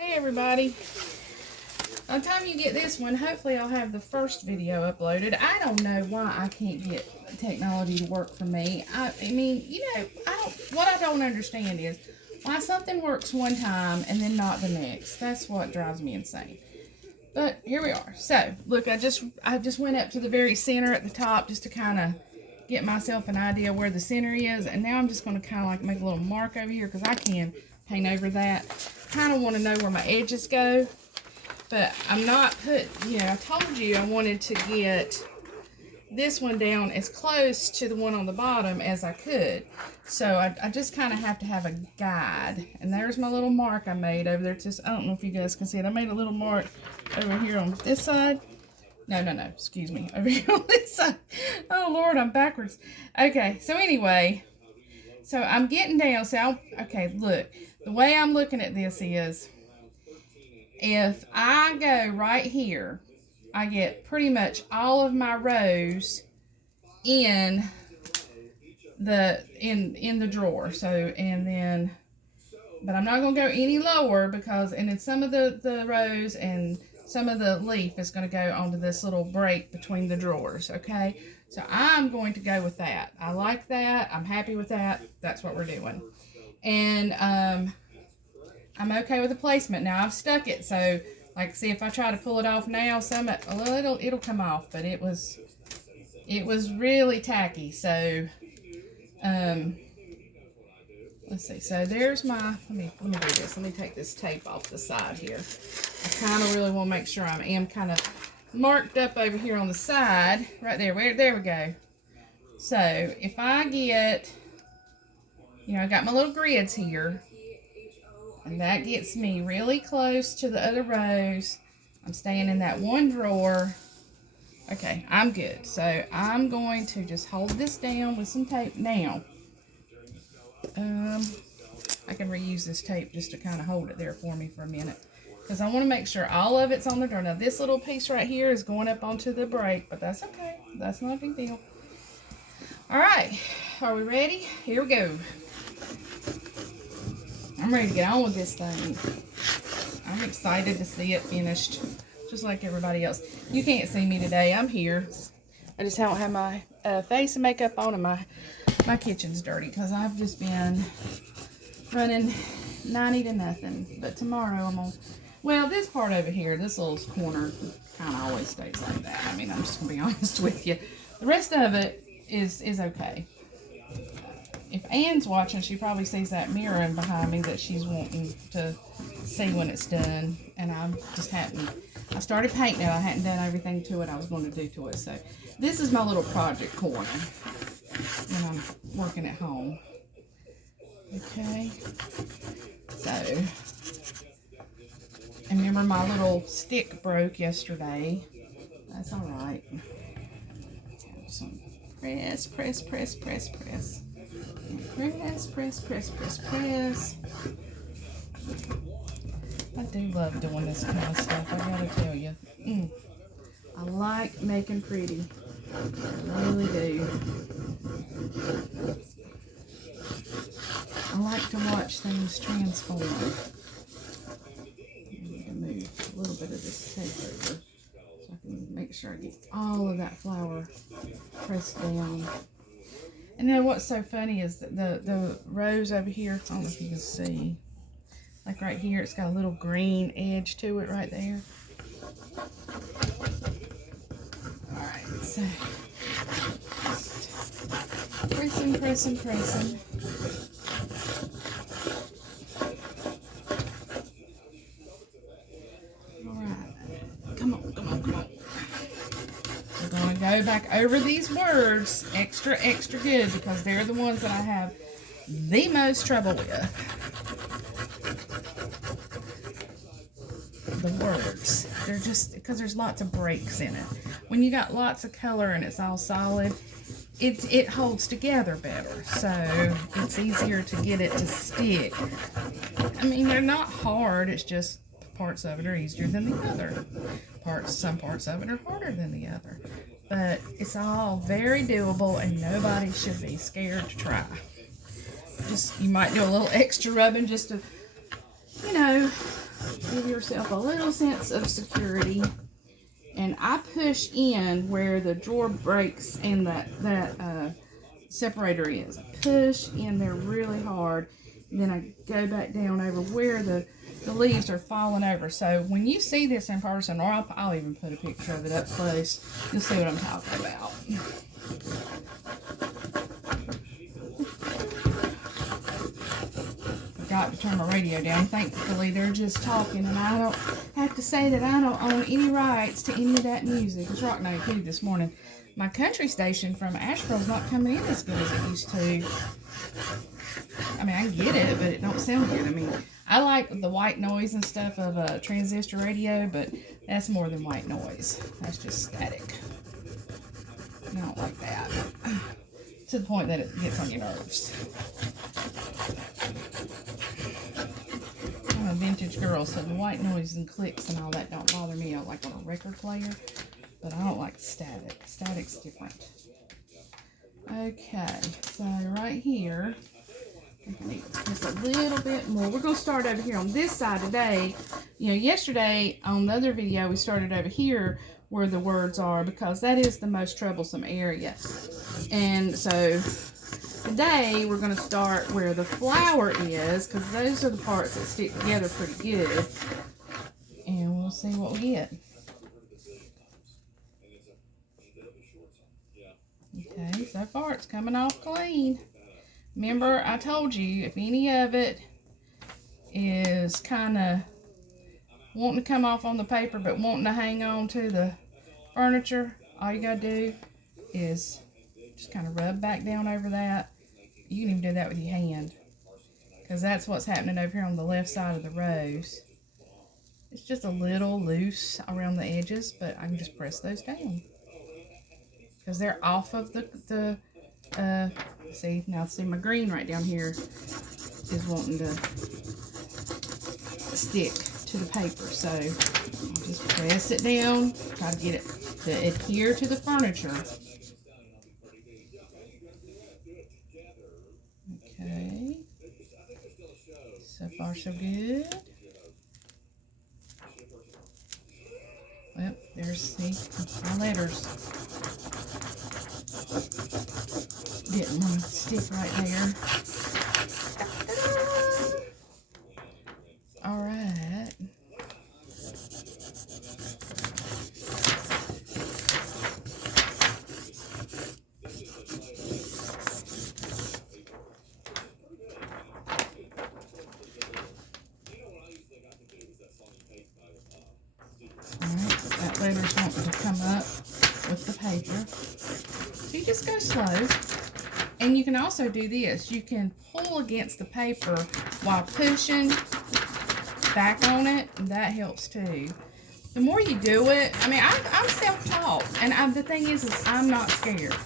Hey everybody. By the time you get this one, hopefully I'll have the first video uploaded. I don't know why I can't get technology to work for me. I mean, you know, what I don't understand is why something works one time and then not the next. That's what drives me insane. But here we are. So, look, I just went up to the very center at the top just to kind of get myself an idea where the center is. And now I'm just going to kind of like make a little mark over here because I can paint over that. Kind of want to know where my edges go. But I'm not I told you I wanted to get this one down as close to the one on the bottom as I could. So I just kind of have to have a guide. And there's my little mark I made over there. Just, I don't know if you guys can see it. I made a little mark over here on this side. No, excuse me. Over here on this side. Oh, Lord, I'm backwards. Okay, so anyway. So I'm getting down. So, okay, look. The way I'm looking at this is, if I go right here, I get pretty much all of my rows in the drawer. So, and then, but I'm not going to go any lower because, and then some of the rows and some of the leaf is going to go onto this little break between the drawers, okay? So I'm going to go with that. I like that. I'm happy with that. That's what we're doing. And I'm okay with the placement. Now I've stuck it, so like, see, if I try to pull it off now, it'll come off, but it was really tacky. So let's see. So there's my, let me do this. Let me take this tape off the side here. I kind of really want to make sure I am kind of marked up over here on the side, right there. There we go. So if I get, I got my little grids here, and that gets me really close to the other rows. I'm staying in that one drawer. Okay, I'm good. So I'm going to just hold this down with some tape now. I can reuse this tape just to kind of hold it there for me for a minute, because I want to make sure all of it's on the drawer. Now this little piece right here is going up onto the break, but that's okay. That's not a big deal. All right, are we ready? Here we go. I'm ready to get on with this thing. I'm excited to see it finished, just like everybody else. You can't see me today. I'm here. I just don't have my face and makeup on, and my kitchen's dirty because I've just been running 90 to nothing. But tomorrow I'm on. Well, this part over here, this little corner, kind of always stays like that. I mean, I'm just gonna be honest with you. The rest of it is okay. If Anne's watching, she probably sees that mirror in behind me that she's wanting to see when it's done. And I just hadn't. I started painting it. I hadn't done everything to it I was going to do to it. So this is my little project corner when I'm working at home. Okay. So, and remember my little stick broke yesterday. That's all right. Some press. Press. I do love doing this kind of stuff, I gotta tell you. I like making pretty. I really do. I like to watch things transform. I need to move a little bit of this tape over so I can make sure I get all of that flour pressed down. And then what's so funny is that the rows over here, I don't know if you can see, like right here, it's got a little green edge to it right there. Alright, so pressing. Alright, come on. We're going to go back over these words extra good, because they're the ones that I have the most trouble with. The words. They're just, because there's lots of breaks in it. When you got lots of color and it's all solid, it holds together better. So it's easier to get it to stick. I mean, they're not hard. It's just parts of it are easier than the other. Some parts of it are harder than the other. But it's all very doable, and nobody should be scared to try. Just, you might do a little extra rubbing just to, Give yourself a little sense of security. And I push in where the drawer breaks and that separator is. I push in there really hard. And then I go back down over where the leaves are falling over. So when you see this in person, or I'll even put a picture of it up close, you'll see what I'm talking about. Forgot to turn my radio down. Thankfully, they're just talking, and I don't have to say that I don't own any rights to any of that music. It's Rock 92 this morning. My country station from Asheville's not coming in as good as it used to. I mean, I get it, but it don't sound good. I mean, I like the white noise and stuff of a transistor radio, but that's more than white noise. That's just static. I don't like that. To the point that it gets on your nerves. I'm a vintage girl, so the white noise and clicks and all that don't bother me. I like on a record player, but I don't like static. Static's different. Okay, so right here, just a little bit more. We're going to start over here on this side today. You know, yesterday on the other video, we started over here where the words are because that is the most troublesome area. And so today we're going to start where the flower is because those are the parts that stick together pretty good. And we'll see what we get. Okay, so far it's coming off clean. Remember, I told you, if any of it is kind of wanting to come off on the paper but wanting to hang on to the furniture, all you got to do is just kind of rub back down over that. You can even do that with your hand because that's what's happening over here on the left side of the rose. It's just a little loose around the edges, but I can just press those down because they're off of the see, now see my green right down here is wanting to stick to the paper. So I'll just press it down, try to get it to adhere to the furniture. Okay. So far so good. Well, there's, see, my letters. Didn't want to stick right there. All right. That letter's wanting to come up with the paper. So you just go slow. And you can also do this. You can pull against the paper while pushing back on it. And that helps too. The more you do it, I mean, I'm self-taught. And the thing is I'm not scared.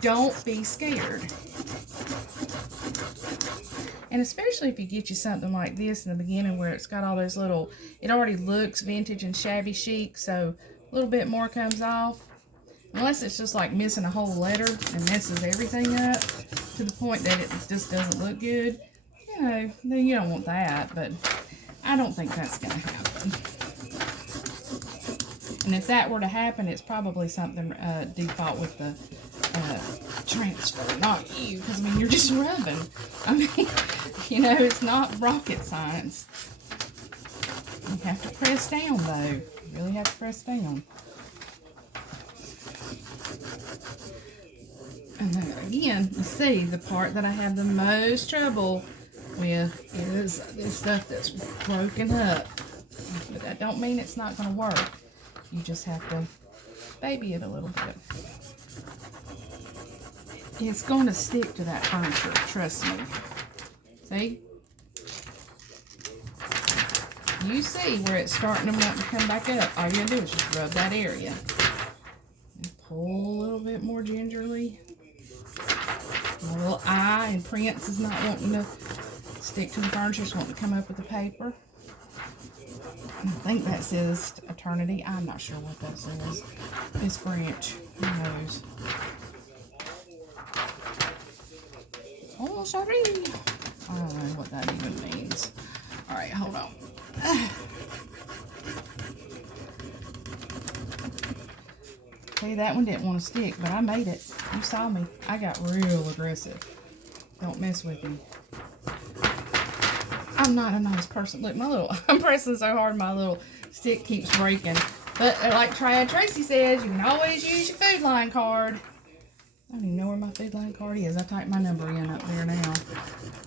Don't be scared. And especially if you get you something like this in the beginning where it's got all those little, it already looks vintage and shabby chic, so a little bit more comes off. Unless it's just like missing a whole letter and messes everything up to the point that it just doesn't look good, you know, then you don't want that, but I don't think that's going to happen. And if that were to happen, it's probably something default with the transfer, not you, because I mean, you're just rubbing. I mean, you know, it's not rocket science. You have to press down though. You really have to press down. And then again, you see, the part that I have the most trouble with is this stuff that's broken up. But that don't mean it's not going to work. You just have to baby it a little bit. It's going to stick to that furniture, trust me. See? You see where it's starting to want to come back up. All you gotta do is just rub that area. And pull a little bit more gingerly. My little eye and Prince is not wanting to stick to the furniture, just wanting to come up with the paper. I think that says eternity. I'm not sure what that says. It's French. Who knows? Oh, sorry. I don't know what that even means. Alright, hold on. See, that one didn't want to stick, but I made it. You saw me. I got real aggressive. Don't mess with me. I'm not a nice person. Look, I'm pressing so hard my little stick keeps breaking. But like Tracy says, you can always use your Food Line card. I don't even know where my Food Line card is. I typed my number in up there now.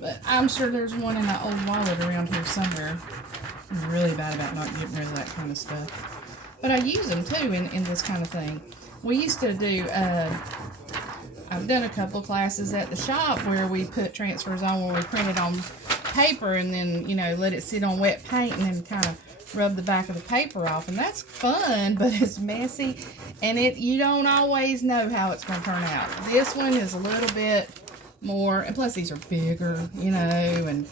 But I'm sure there's one in that old wallet around here somewhere. I'm really bad about not getting rid of that kind of stuff. But I use them too in this kind of thing. We used to do, I've done a couple classes at the shop where we put transfers on where we printed on paper and then, you know, let it sit on wet paint and then kind of rub the back of the paper off. And that's fun, but it's messy. And you don't always know how it's going to turn out. This one is a little bit more, and plus these are bigger, you know, and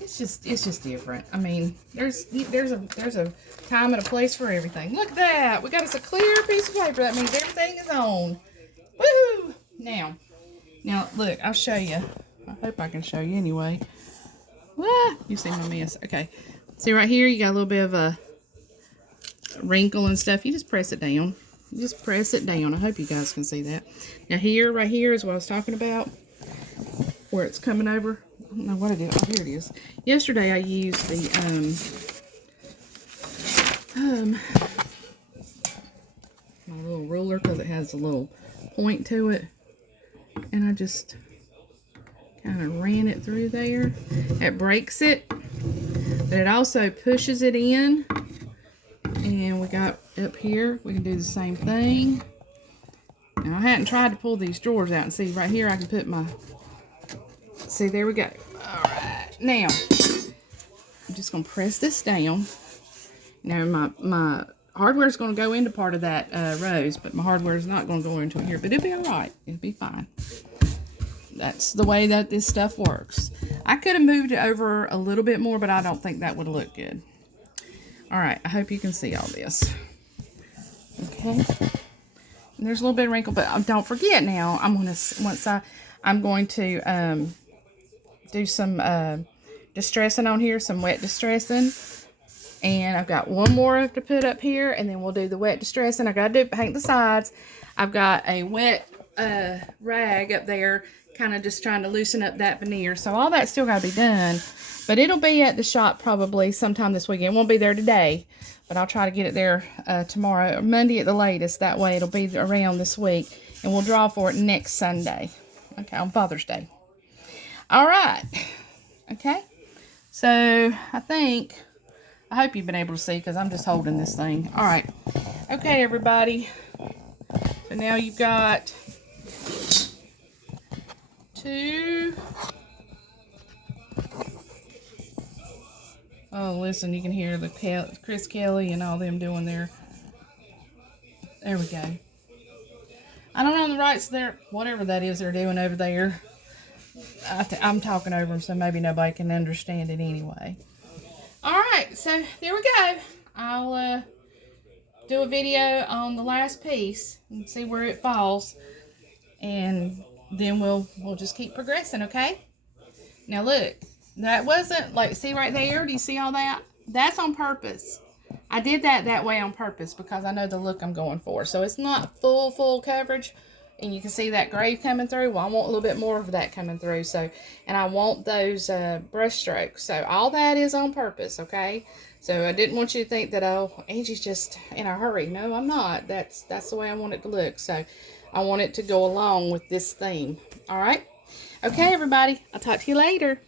it's just different. I mean, there's a time and a place for everything. Look at that. We got us a clear piece of paper. That means everything is on. Woohoo! Now look, I'll show you. I hope I can show you anyway. You see my mess. Okay. See right here, you got a little bit of a wrinkle and stuff. You just press it down. You just press it down. I hope you guys can see that. Now here, right here is what I was talking about. Where it's coming over. I don't know what I did. Oh, here it is. Yesterday I used the my little ruler because it has a little point to it, and I just kind of ran it through there. It breaks it, but it also pushes it in. And we got up here, we can do the same thing. Now I hadn't tried to pull these drawers out, and see right here I can put my, see, there we go. All right, now I'm just gonna press this down. Now my hardware is gonna go into part of that rose, but my hardware is not gonna go into it here, but it'll be all right, it'll be fine. That's the way that this stuff works. I could have moved it over a little bit more, but I don't think that would look good. All right, I hope you can see all this. Okay, and there's a little bit of wrinkle, but don't forget now, I'm going to do some distressing on here, some wet distressing, and I've got one more to put up here, and then we'll do the wet distressing. I got to paint the sides. I've got a wet rag up there, kind of just trying to loosen up that veneer. So all that's still got to be done. But it'll be at the shop probably sometime this weekend. It won't be there today, but I'll try to get it there tomorrow, or Monday at the latest. That way it'll be around this week, and we'll draw for it next Sunday, okay, on Father's Day. All right, okay. So I hope you've been able to see because I'm just holding this thing. All right, okay, everybody. So now you've got two. Oh, listen, you can hear the Chris Kelly and all them doing there. There we go. I don't know the rights there, whatever that is they're doing over there. I'm talking over them, so maybe nobody can understand it anyway. All right, so there we go. I'll do a video on the last piece and see where it falls, and then we'll just keep progressing, okay? Now look. That wasn't, like, see right there? Do you see all that? That's on purpose. I did that way on purpose because I know the look I'm going for. So it's not full coverage. And you can see that gray coming through. Well, I want a little bit more of that coming through. So, and I want those brush strokes. So all that is on purpose, okay? So I didn't want you to think that, oh, Angie's just in a hurry. No, I'm not. That's the way I want it to look. So I want it to go along with this theme. All right? Okay, everybody. I'll talk to you later.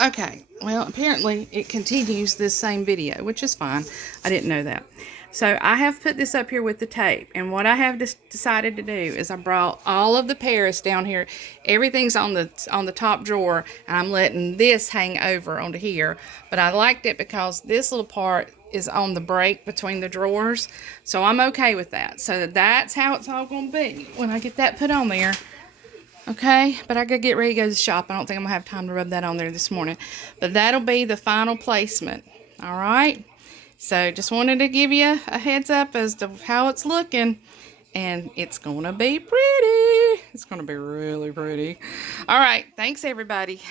Okay, well, apparently it continues this same video, which is fine. I didn't know that. So I have put this up here with the tape, and what I have decided to do is I brought all of the Paris down here. Everything's on the top drawer, and I'm letting this hang over onto here. But I liked it because this little part is on the break between the drawers, so I'm okay with that. So that's how it's all going to be when I get that put on there. Okay, but I gotta get ready to go to the shop. I don't think I'm gonna have time to rub that on there this morning. But that'll be the final placement. All right. So just wanted to give you a heads up as to how it's looking. And it's gonna be pretty. It's gonna be really pretty. All right. Thanks, everybody.